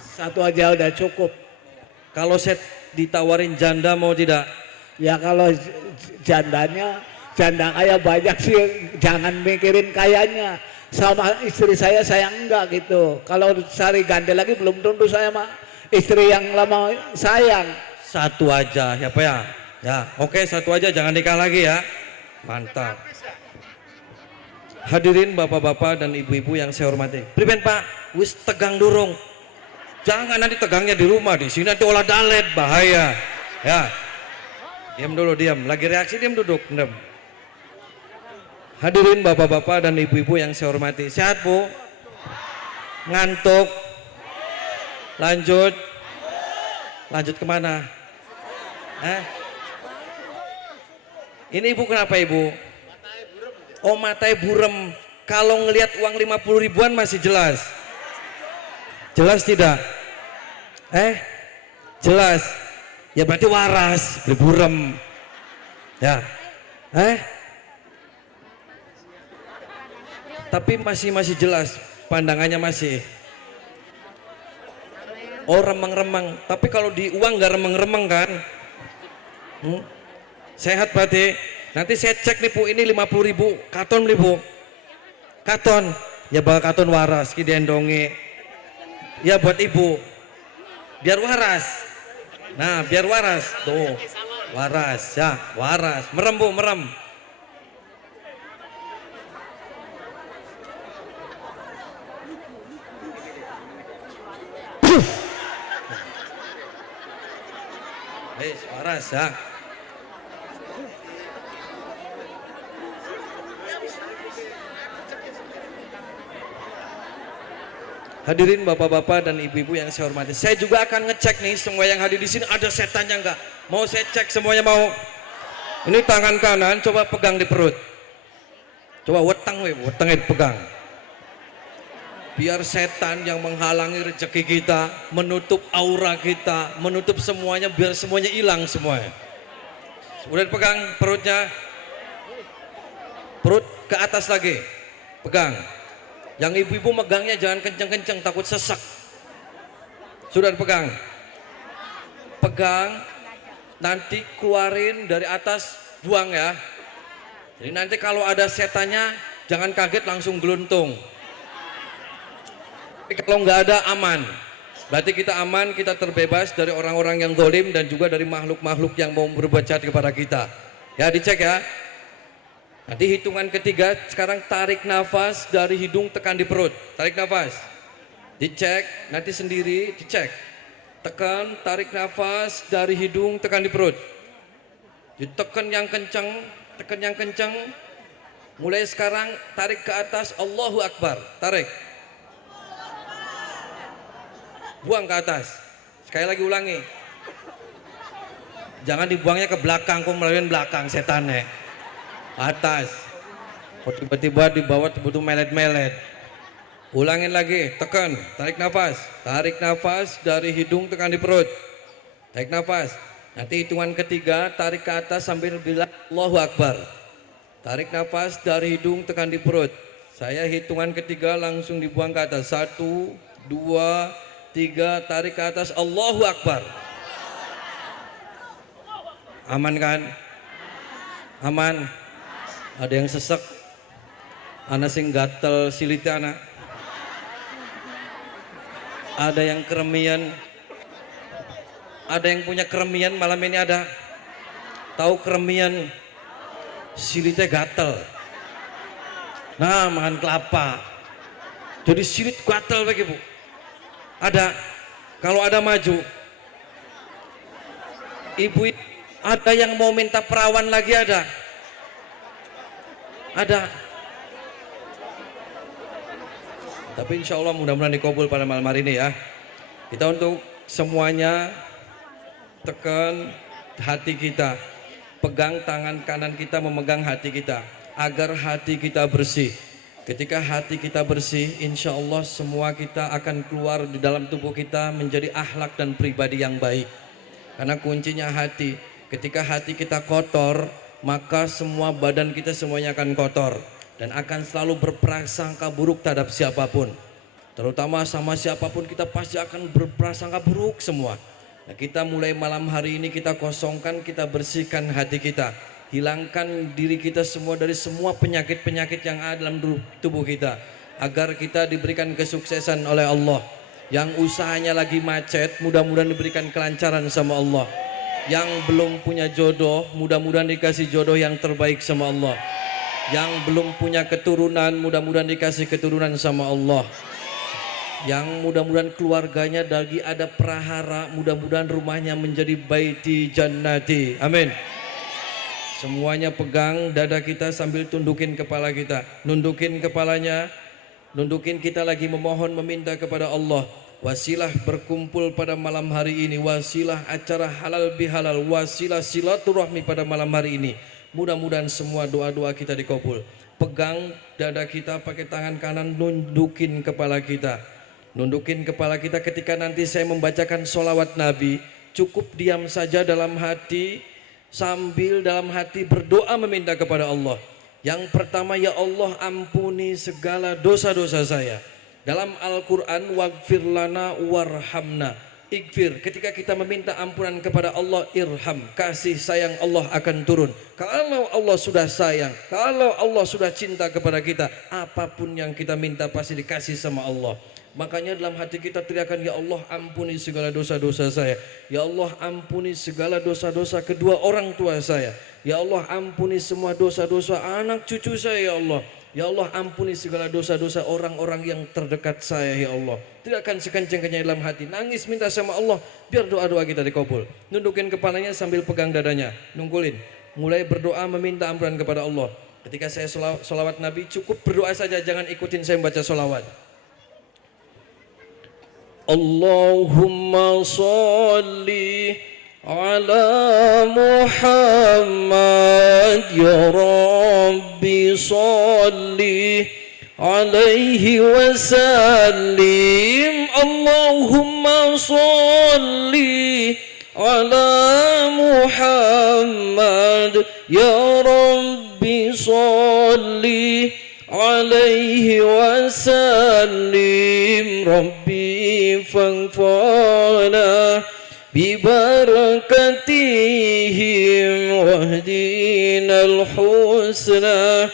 Satu aja udah cukup. Kalau saya ditawarin janda mau tidak? Ya kalau janda kaya banyak sih, jangan mikirin kayanya. sama istri saya enggak gitu. Kalau cari ganti lagi belum tentu saya sama istri yang lama sayang. Satu aja ya Pak ya. Ya, oke, satu aja, jangan nikah lagi ya. Mantap. Hadirin bapak-bapak dan ibu-ibu yang saya hormati. Priben Pak, wis tegang durung. Jangan nanti tegangnya di rumah, di sini nanti olah dalet, bahaya. Ya. Diam dulu, diam. Lagi reaksi, diam, duduk. Diam. Hadirin bapak-bapak dan ibu-ibu yang saya hormati. Sehat Bu? Ngantuk? Lanjut? Lanjut kemana? Ini ibu kenapa ibu? Oh matanya burem. Kalau ngelihat uang 50 ribuan masih jelas. Jelas tidak? Jelas. Ya berarti waras, beli burem. Ya. Tapi masih jelas, pandangannya masih. Oh remeng-remeng. Tapi kalau di uang nggak remeng-remeng kan? Sehat berarti. Nanti saya cek nih Bu, ini 50 ribu, katon beli Bu. Katon, ya bakal katon waras, ki diendongi. Ya buat ibu, biar waras. Nah biar waras, tuh waras ya, waras. Merem Bu, merem. Waras ya. Hadirin bapak-bapak dan ibu-ibu yang saya hormati, saya juga akan ngecek nih semua yang hadir di sini ada setannya enggak? Mau saya cek semuanya mau? Ini tangan kanan coba pegang di perut. Coba wetangnya dipegang. Biar setan yang menghalangi rezeki kita, menutup aura kita, menutup semuanya, biar semuanya hilang semuanya. Udah dipegang perutnya. Perut ke atas lagi. Pegang. Yang ibu-ibu megangnya jangan kenceng-kenceng, takut sesak. Sudah dipegang. Pegang, nanti keluarin dari atas, buang ya. Jadi nanti kalau ada setannya, jangan kaget langsung geluntung. Tapi kalau nggak ada aman. Berarti kita aman, kita terbebas dari orang-orang yang zalim dan juga dari makhluk-makhluk yang mau berbuat jahat kepada kita. Ya dicek ya. Nanti hitungan ketiga, sekarang tarik nafas dari hidung tekan di perut. Tarik nafas. Dicek, nanti sendiri dicek. Tekan, tarik nafas dari hidung tekan di perut. Ditekan yang kencang, tekan yang kencang. Mulai sekarang tarik ke atas, Allahu Akbar. Tarik. Buang ke atas. Sekali lagi ulangi. Jangan dibuangnya ke belakang, kok melalui belakang setannya. Atas. Kok tiba-tiba di bawah tiba-tiba melet-melet. Ulangin lagi, tekan, tarik nafas dari hidung tekan di perut. Tarik nafas. Nanti hitungan ketiga tarik ke atas sambil bilang Allahu Akbar. Tarik nafas dari hidung tekan di perut. Saya hitungan ketiga langsung dibuang ke atas. 1, 2, 3, tarik ke atas, Allahu Akbar. Aman kan? Aman. Ada yang sesek, anak sing gatel silite anak. Ada yang keremian. Ada yang punya keremian malam ini ada. Tahu keremian? Silite gatel. Nah, makan kelapa. Jadi silit gatel bagi Bu. Ada. Kalau ada maju. Ibu ada yang mau minta perawan lagi ada. Ada. Tapi insya Allah mudah-mudahan dikabul pada malam hari ini ya. Kita untuk semuanya tekan hati kita. Pegang tangan kanan kita memegang hati kita. Agar hati kita bersih. Ketika hati kita bersih, insya Allah semua kita akan keluar di dalam tubuh kita menjadi akhlak dan pribadi yang baik. Karena kuncinya hati. Ketika hati kita kotor, maka semua badan kita semuanya akan kotor dan akan selalu berprasangka buruk terhadap siapapun, terutama sama siapapun kita pasti akan berprasangka buruk semua. Nah, kita mulai malam hari ini kita kosongkan, kita bersihkan hati kita. hilangkan diri kita semua dari semua penyakit-penyakit yang ada dalam tubuh kita, agar kita diberikan kesuksesan oleh Allah. Yang usahanya lagi macet, mudah-mudahan diberikan kelancaran sama Allah. Yang belum punya jodoh, mudah-mudahan dikasih jodoh yang terbaik sama Allah. Yang belum punya keturunan, mudah-mudahan dikasih keturunan sama Allah. Yang mudah-mudahan keluarganya lagi ada prahara, mudah-mudahan rumahnya menjadi baiti jannati. Amin. Semuanya pegang dada kita sambil tundukin kepala kita. Nundukin kepalanya, nundukin kita lagi memohon meminta kepada Allah. Wasilah berkumpul pada malam hari ini, wasilah acara halal bihalal, wasilah silaturahmi pada malam hari ini. Mudah-mudahan semua doa-doa kita dikabul. Pegang dada kita pakai tangan kanan, nundukin kepala kita. Nundukin kepala kita ketika nanti saya membacakan sholawat Nabi. Cukup diam saja dalam hati, sambil dalam hati berdoa meminta kepada Allah. Yang pertama, ya Allah ampuni segala dosa-dosa saya. Dalam Al-Quran, waghfir lana warhamna. Ighfir, ketika kita meminta ampunan kepada Allah, irham, kasih sayang Allah akan turun. Kalau Allah sudah sayang, kalau Allah sudah cinta kepada kita, apapun yang kita minta pasti dikasih sama Allah. Makanya dalam hati kita teriakan, ya Allah ampuni segala dosa-dosa saya. Ya Allah ampuni segala dosa-dosa kedua orang tua saya. Ya Allah ampuni semua dosa-dosa anak cucu saya, ya Allah. Ya Allah ampuni segala dosa-dosa orang-orang yang terdekat saya, ya Allah. Teriakan sekencang-kencangnya dalam hati, nangis minta sama Allah biar doa-doa kita dikabul. Nundukin kepalanya sambil pegang dadanya, nungkulin. Mulai berdoa meminta ampunan kepada Allah. Ketika saya sholawat Nabi, cukup berdoa saja, jangan ikutin saya membaca sholawat. Allahumma sholli ala Muhammad ya Rabbi sholli alaihi wasallim. Allahumma sholli ala Muhammad ya Rabbi sholli alaihi wasallim. Rabbi fanfa'na bibarakatihim wahdinal husna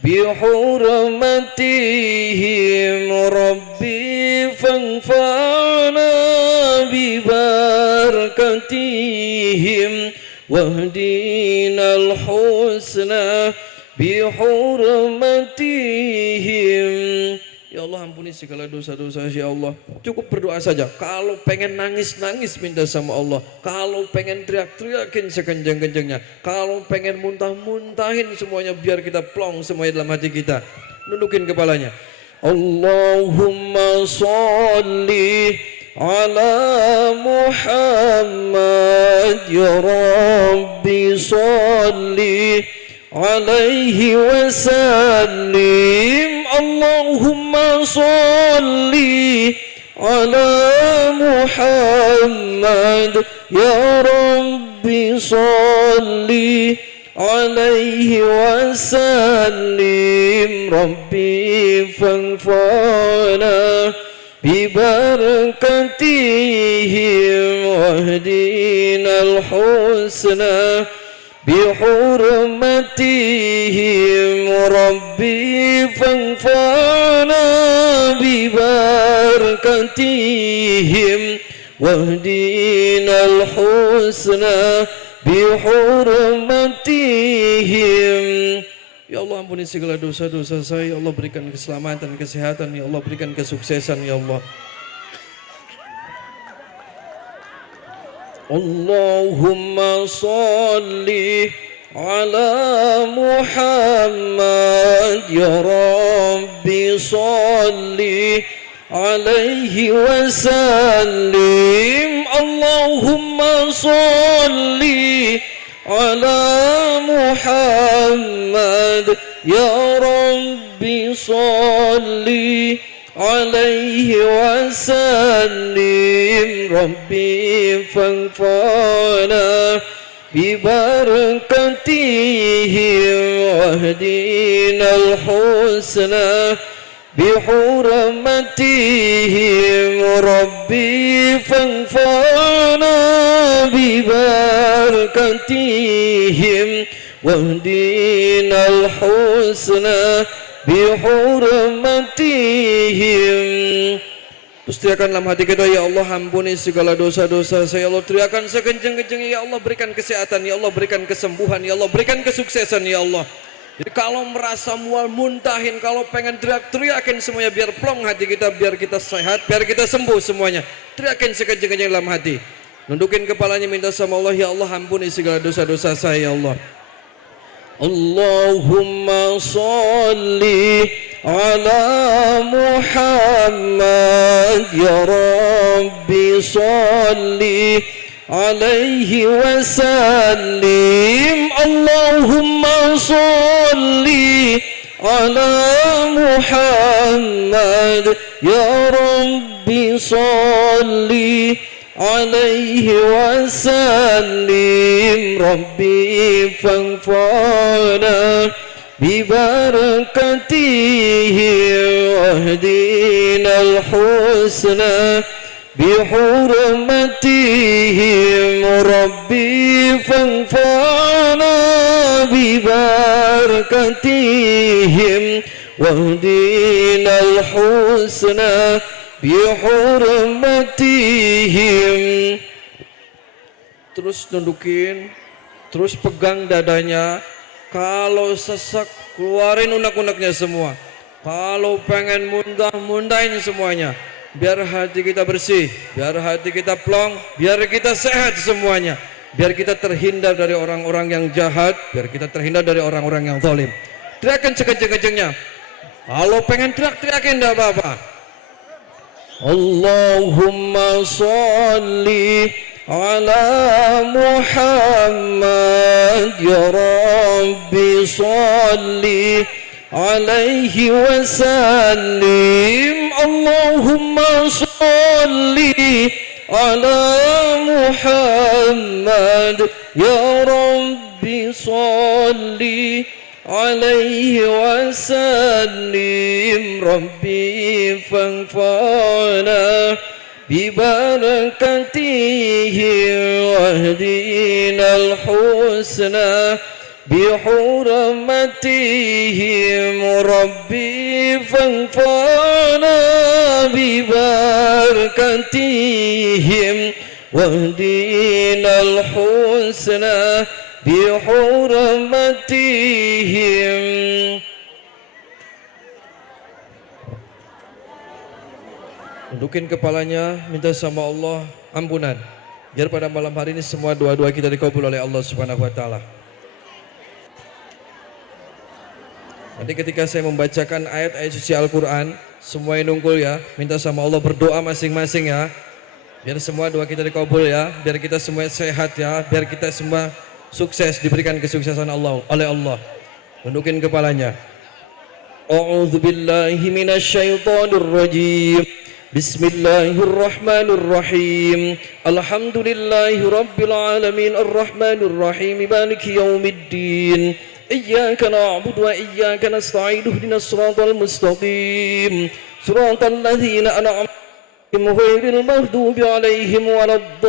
bihurmatihim. Rabbi fanfa'na bibarakatihim wahdinal husna bihurmatihim. Ya Allah ampuni segala dosa-dosa ya Allah. Cukup berdoa saja. Kalau pengen nangis-nangis minta sama Allah. Kalau pengen teriak-teriakin sekencang-kencangnya. Kalau pengen muntah-muntahin semuanya biar kita plong semuanya dalam hati kita. Nundukin kepalanya. Allahumma sholli ala Muhammad ya Rabbi sholli alaihi wasallim. Allahumma sholli ala Muhammad ya Rabbi sholli alaihi wasallim. Rabbi fanfa'na bibarakatihim wahdinal husna bihurmatihim. Rabbi fanfa'na bibarakatihim wahdinal husna bihurmatihim. Ya Allah ampuni segala dosa-dosa saya. Ya Allah berikan keselamatan, kesehatan. Ya Allah berikan kesuksesan, ya Allah. Allahumma sholli ala Muhammad ya Rabbi sholli alaihi wasallim. Allahumma sholli ala Muhammad ya Rabbi sholli alaihi wasallim. Rabbi fanfa'na bibarakatihim wahdinal husna bihurmatihim. Rabbi fanfa'na bibarakatihim واهدنا الحسنى بحرمتهم. Terus teriakan dalam hati kita, ya Allah ampuni segala dosa-dosa saya. Ya Allah teriakan sekencang-kencangnya, ya Allah berikan kesehatan, ya Allah berikan kesembuhan, ya Allah berikan kesuksesan, ya Allah. Jadi kalau merasa mual muntahin, kalau pengen teriakin semuanya biar plong hati kita, biar kita sehat, biar kita sembuh semuanya. Teriakin sekencang-kencang dalam hati. Nundukin kepalanya minta sama Allah, ya Allah ampuni segala dosa-dosa saya, ya Allah. Allahumma salli ala Muhammad, ya Rabbi salli alaihi wasallim. Allahumma salli ala Muhammad, ya Rabbi salli alaihi wasallim. Rabbi fanfa'na bibarakatihi wahdina al-husna bihurmatihim. Rabbi fanfa'na bibarakatihim wahdina al-husna bihurmatihim. Terus nundukin, terus pegang dadanya. Kalau sesak keluarin unek-uneknya semua. Kalau pengen muntah, muntahin semuanya. Biar hati kita bersih, biar hati kita plong, biar kita sehat semuanya. Biar kita terhindar dari orang-orang yang jahat, biar kita terhindar dari orang-orang yang zalim. Teriakan sekencang-kencangnya. Kalau pengen teriak-teriakin enggak apa-apa. Allahumma salli ala Muhammad, ya Rabbi salli alaihi wasallim. Allahumma salli ala Muhammad, ya Rabbi salli alaihi wasallim. Rabbi fanfa'na bibarakatihi wahdina al-husna bihurmatihim. Rabbi fanfa'na bibarakatihim wahdina al-husna bihurmatihim. Tundukin kepalanya, minta sama Allah ampunan. Biar pada malam hari ini semua doa-doa kita dikabul oleh Allah Subhanahu wa taala. Nanti ketika saya membacakan ayat-ayat suci Al-Qur'an, semuanya nungkul ya, minta sama Allah berdoa masing-masing ya. Biar semua doa kita dikabul ya, biar kita semua sehat ya, biar kita semua sukses, diberikan kesuksesan Allah oleh Allah. Tundukin kepalanya. A'udzu billahi minasyaitonir rajim. Bismillahirrahmanirrahim. Alhamdulillahi rabbil alamin arrahmanir rahim maliki yaumiddin. Iyyaka na'budu wa iyyaka nasta'in ihdinas siratal mustaqim. Siratal ladzina an'amta alaihim ghairil maghdubi alaihim waladdallin.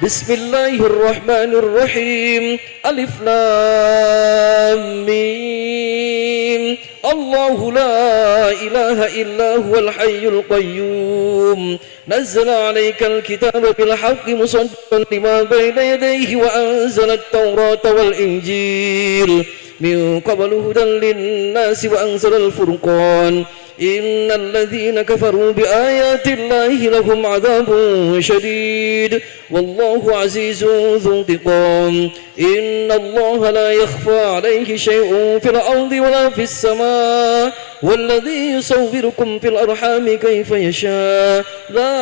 Bismillahirrahmanirrahim. Alif lam mim. Allahu la ilaha illa huwal hayyul qayyum. Nazzala 'alaikal kitaba bil haqqi musaddiqan lima bayna yadayhi wa anzala at-taurata wal injil min qablu hudan lin-nasi wa anzala al-furqan. Innal ladzina kafaru bi ayatillahi lahum 'adzabun syadid wallahu 'azizun dzu intiqam. Innallaha la yakhfa 'alaihi syai'un fil ardi wala fis sama' والذي يصوركم في الأرحام كيف يشاء لا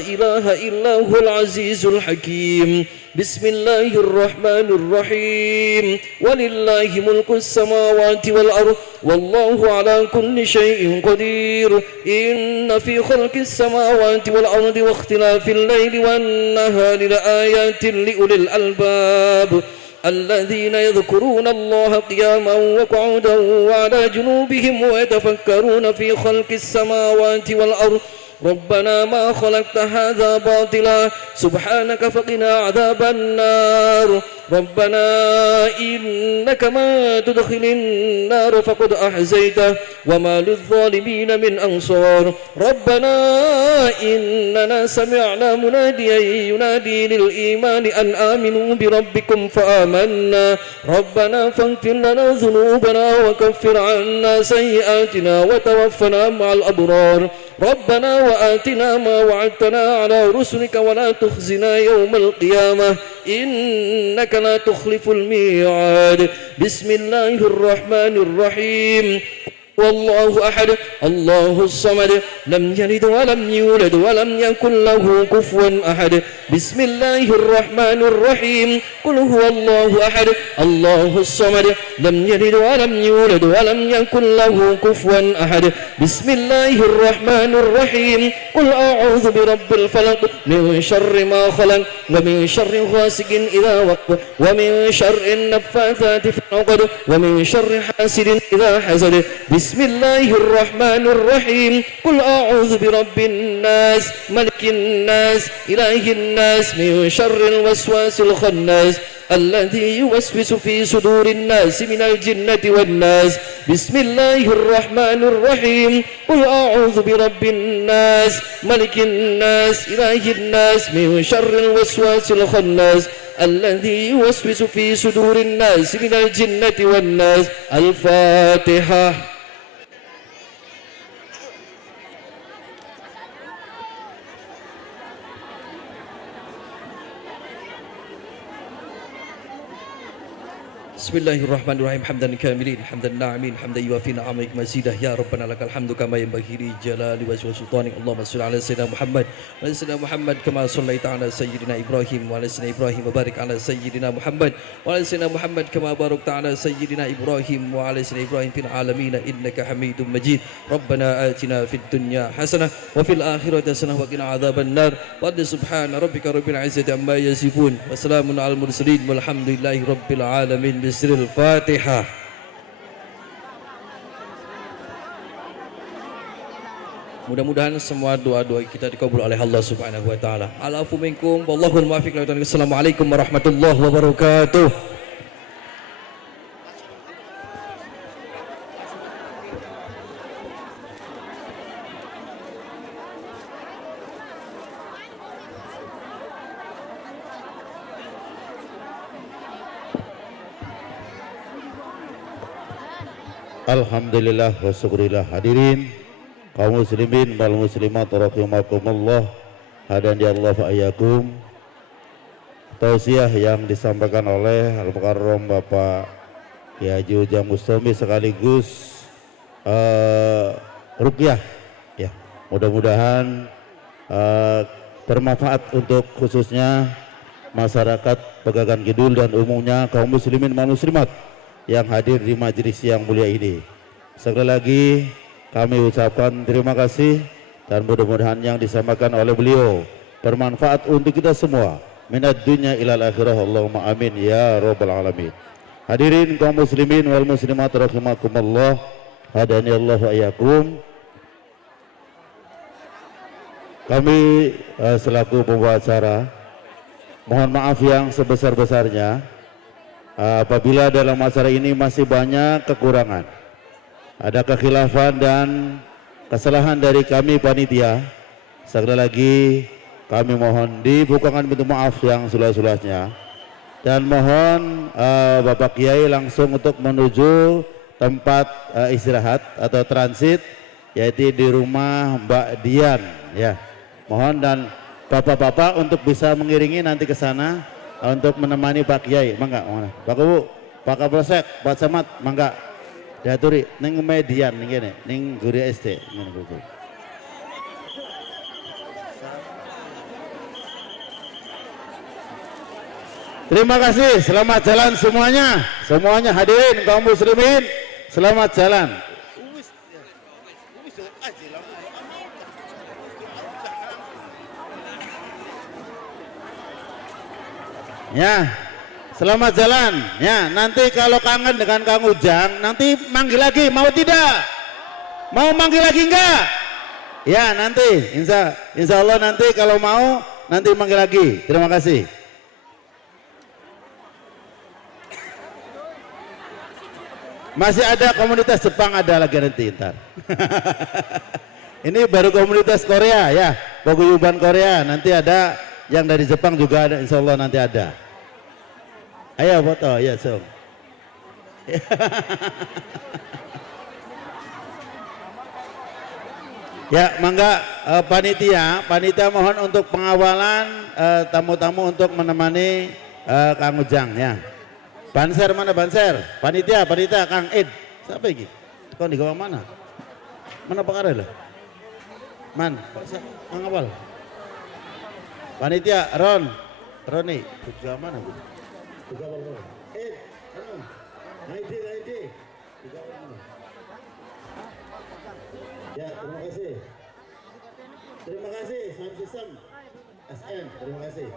إله إلا هو العزيز الحكيم. بسم الله الرحمن الرحيم. ولله ملك السماوات والأرض والله على كل شيء قدير. إن في خلق السماوات والأرض واختلاف الليل والنهار لآيات لأولي الألباب الذين يذكرون الله قياما وقعودا وعلى جنوبهم ويتفكرون في خلق السماوات والأرض ربنا ما خلقت هذا باطلا سبحانك فقنا عذاب النار ربنا إنك ما تدخل النار فقد أحزيته وما للظالمين من أنصار ربنا إننا سمعنا مناديا ينادي للإيمان أن آمنوا بربكم فآمنا ربنا فاغفر لنا ذنوبنا وكفر عنا سيئاتنا وتوفنا مع الأبرار ربنا وآتنا ما وعدتنا على رسلك ولا تخزنا يوم القيامة إنك لا تخلف الميعاد بسم الله الرحمن الرحيم والله أحد الله الصمد لم يلد ولم يولد ولم يكن له كفوا أحد بسم الله الرحمن الرحيم قل هو الله أحد الله الصمد لم يلد ولم يولد ولم يكن له كفوا أحد بسم الله الرحمن الرحيم قل أعوذ برب الفلق من شر ما خلق ومن شر غاسق إذا وقب ومن شر النفاثات في العقد ومن شر حاسد إذا حسد بسم الله الرحمن الرحيم قل أعوذ برب الناس ملك الناس إله الناس من شر الوسواس الخناس الذي يوسوس في صدور الناس من الجنة والناس بسم الله الرحمن الرحيم قل أعوذ برب الناس ملك الناس إله الناس من شر الوسواس الخناس الذي يوسوس في صدور الناس من الجنة والناس الفاتحة بسم الله الرحمن الرحيم حمدا كاملين حمدا ناعمين حمدا يوافي نعمك مزيدا يا ربنا لك الحمد كما ينبغي لجلال وجه سلطانك اللهم صل على سيدنا محمد وعلى سيدنا محمد كما صليت على سيدنا ابراهيم وعلى سيدنا ابراهيم وبارك على سيدنا محمد وعلى سيدنا محمد كما باركت على سيدنا ابراهيم وعلى سيدنا ابراهيم في العالمين انك حميد مجيد ربنا آتنا في الدنيا حسنه وفي الاخره حسنه وقنا عذاب النار وقد سبحان ربك رب العزه عما يصفون وسلام على المرسلين والحمد لله رب العالمين بسر الفاتحة. Mudah-mudahan semua doa-doa kita dikabul oleh Allah Subhanahu wa taala. Alafu minkum wallahul muwaffiq. Assalamualaikum warahmatullahi wabarakatuh. Alhamdulillah wa syukurillah. Hadirin kaum muslimin wal muslimat rahimakumullah, hadan ya Allah fa ayyakum. Tausiah yang disampaikan oleh Al-Mukarram Bapak Kiai Haji Ujang Bustami sekaligus ruqyah ya. Mudah-mudahan bermanfaat untuk khususnya masyarakat Pegagan Kidul dan umumnya kaum muslimin wal muslimat yang hadir di majelis yang mulia ini. Sekali lagi kami ucapkan terima kasih dan mudah-mudahan yang disampaikan oleh beliau bermanfaat untuk kita semua. Minad dunya ilal akhirah, Allahumma amin ya rabbal alamin. Hadirin kaum muslimin wal muslimat rahimakumullah, hadani Allah wa iyyakum. Kami selaku pembawa acara mohon maaf yang sebesar-besarnya apabila dalam acara ini masih banyak kekurangan, ada kekhilafan dan kesalahan dari kami panitia. Sekali lagi kami mohon dibukakan pintu maaf yang seluas-luasnya dan mohon Bapak Kiai langsung untuk menuju tempat istirahat atau transit, yaitu di rumah Mbak Dian ya. Mohon dan bapak-bapak untuk bisa mengiringi nanti ke sana untuk menemani Pak Kiai. Mangga mana? Pak Bu, Pak Kapolsek, Pak Camat, mangga diaturi ning median ning kene, ning guru SD ngene kuwi. Terima kasih, selamat jalan semuanya. Semuanya hadirin kaum muslimin, selamat jalan. Ya, selamat jalan. Ya, nanti kalau kangen dengan Kang Ujang, nanti manggil lagi, mau tidak? Mau manggil lagi enggak? Ya nanti, insya Allah nanti kalau mau nanti manggil lagi. Terima kasih. Masih ada komunitas Jepang ada lagi nanti ntar. Ini baru komunitas Korea ya, paguyuban Korea. Nanti ada yang dari Jepang juga ada, insya Allah nanti ada. Ayo foto, ya Song. Ya, mangga panitia mohon untuk pengawalan tamu-tamu untuk menemani Kang Ujang ya. Banser mana Banser? Panitia Kang Id. Siapa ini? Kau di bawah mana? Mana perkara lah? Man, Kang Awal. Panitia Roni. Juga mana bu? Juga mana? Id, Naidi. Juga mana? Ya, terima kasih. Terima kasih, Sound System SN, terima kasih.